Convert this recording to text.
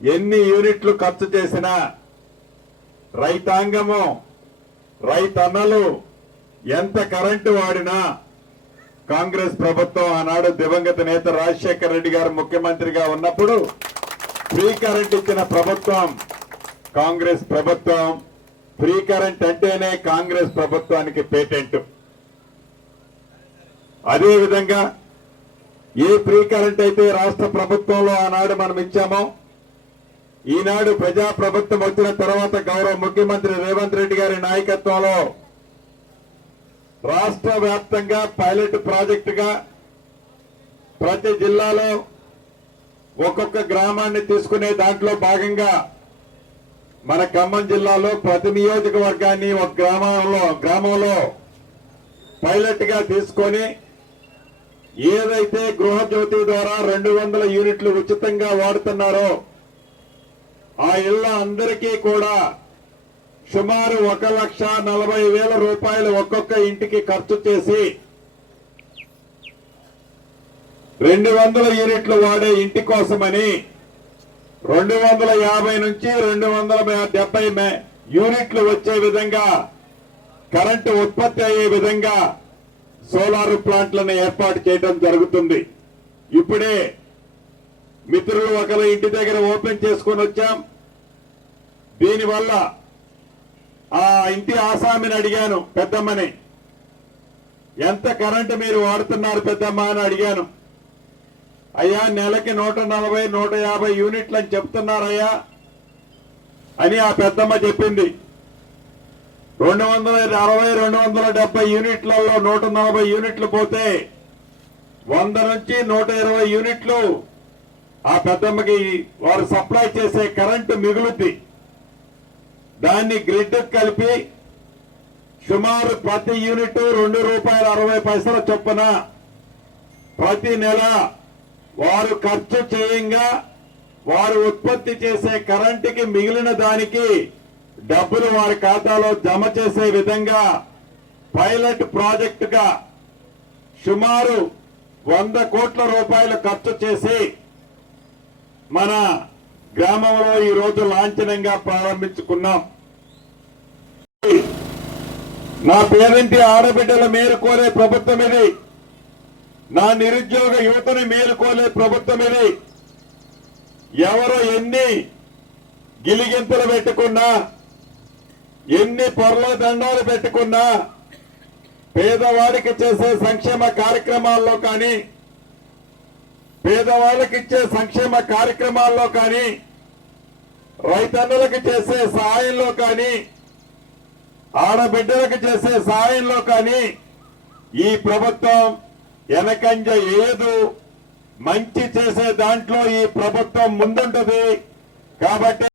ఎన్ని యూనిట్లు ఖర్చు చేసినా రైతాంగము రైతన్నలు ఎంత కరెంటు వాడినా కాంగ్రెస్ ప్రభుత్వం ఆనాడు దివంగత నేత రాజశేఖర రెడ్డి గారు ముఖ్యమంత్రిగా ఉన్నప్పుడు ఫ్రీ కరెంట్ ఇచ్చిన ప్రభుత్వం కాంగ్రెస్ ప్రభుత్వం. ఫ్రీ కరెంట్ అంటేనే కాంగ్రెస్ ప్రభుత్వానికి పేటెంట్. అదేవిధంగా ఏ ఫ్రీ కరెంట్ అయితే రాష్ట్ర ప్రభుత్వంలో ఆనాడు మనం ఇచ్చామో ఈనాడు ప్రజా ప్రభుత్వం వచ్చిన తర్వాత గౌరవ ముఖ్యమంత్రి రేవంత్ రెడ్డి గారి నాయకత్వంలో రాష్ట్ర వ్యాప్తంగా పైలట్ ప్రాజెక్టుగా ప్రతి జిల్లాలో ఒక్కొక్క గ్రామాన్ని తీసుకునే దాంట్లో భాగంగా మన ఖమ్మం జిల్లాలో ప్రతి నియోజకవర్గాన్ని ఒక గ్రామంలో పైలట్ గా తీసుకొని ఏదైతే గృహజ్యోతి ద్వారా 200 యూనిట్లు ఉచితంగా వాడుతున్నారో ఆ ఇళ్ల అందరికీ కూడా సుమారు 1,40,000 రూపాయలు ఒక్కొక్క ఇంటికి ఖర్చు చేసి 200 యూనిట్లు వాడే ఇంటి కోసమని 250 నుంచి 270 యూనిట్లు వచ్చే విధంగా కరెంటు ఉత్పత్తి అయ్యే విధంగా సోలార్ ప్లాంట్లను ఏర్పాటు చేయడం జరుగుతుంది. ఇప్పుడే మిత్రులు ఒకరి ఇంటి దగ్గర ఓపెన్ చేసుకొని వచ్చాం. దీనివల్ల ఆ ఇంటి ఆసామిని అడిగాను, పెద్దమ్మని, ఎంత కరెంటు మీరు వాడుతున్నారు పెద్దమ్మ అని అడిగాను. అయ్యా నెలకి 140, 150 యూనిట్లు అని చెప్తున్నారయ్యా అని ఆ పెద్దమ్మ చెప్పింది. 260, 270 యూనిట్లలో 140 యూనిట్లు పోతే 100 నుంచి 120 యూనిట్లు ఆ పెద్దమ్మకి వారు సప్లై చేసే కరెంటు మిగులుద్ది. దాన్ని గ్రిడ్ కలిపి సుమారు ప్రతి యూనిట్ ₹2.60 చొప్పున ప్రతి నెల వారు ఖర్చు చేయంగా వారు ఉత్పత్తి చేసే కరెంటుకి మిగిలిన దానికి డబ్బులు వారి ఖాతాలో జమ చేసే విధంగా పైలట్ ప్రాజెక్టుగా సుమారు 100 కోట్ల రూపాయలు ఖర్చు చేసి మన గ్రామంలో ఈ రోజు లాంఛనంగా ప్రారంభించుకున్నాం. నా పేరింటి ఆడబిడ్డల మేలుకోలే ప్రభుత్వం ఇది. నా నిరుద్యోగ యువతని మేలుకోలే ప్రభుత్వం ఇది. ఎవరు ఎన్ని గిలిగింతలు పెట్టుకున్నా, ఎన్ని పొరల దండాలు పెట్టుకున్నా పేదవాడికి చేసే సంక్షేమ కార్యక్రమాల్లో కానీ, పేదవాళ్ళకి ఇచ్చే సంక్షేమ కార్యక్రమాల్లో కానీ, రైతన్నులకు చేసే సహాయంలో కానీ, ఆడబిడ్డలకు చేసే సహాయంలో కానీ ఈ ప్రభుత్వం వెనకంజ ఏదు. మంచి చేసే దాంట్లో ఈ ప్రభుత్వం ముందుంటది. కాబట్టి